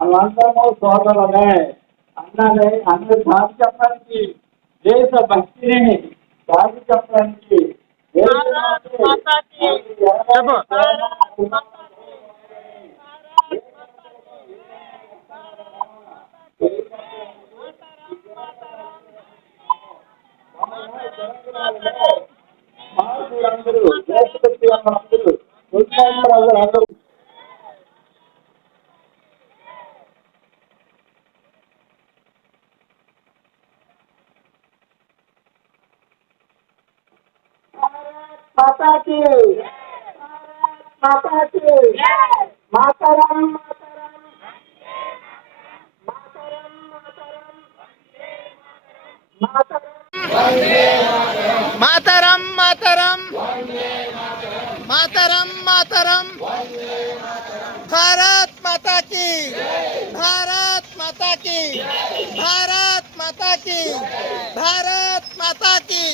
మనమందరము సోదరులమే అన్నది అందరూ సాటి చెప్పడానికి దేశ భక్తిని సాటి చెప్పడానికి అందరూ దేశభక్తి అందరూ అందరూ माता की माता की मातरम मातरम मातरम मातरम मातरम मातरम भारत माता की भारत माता की भारत माता की भारत माता की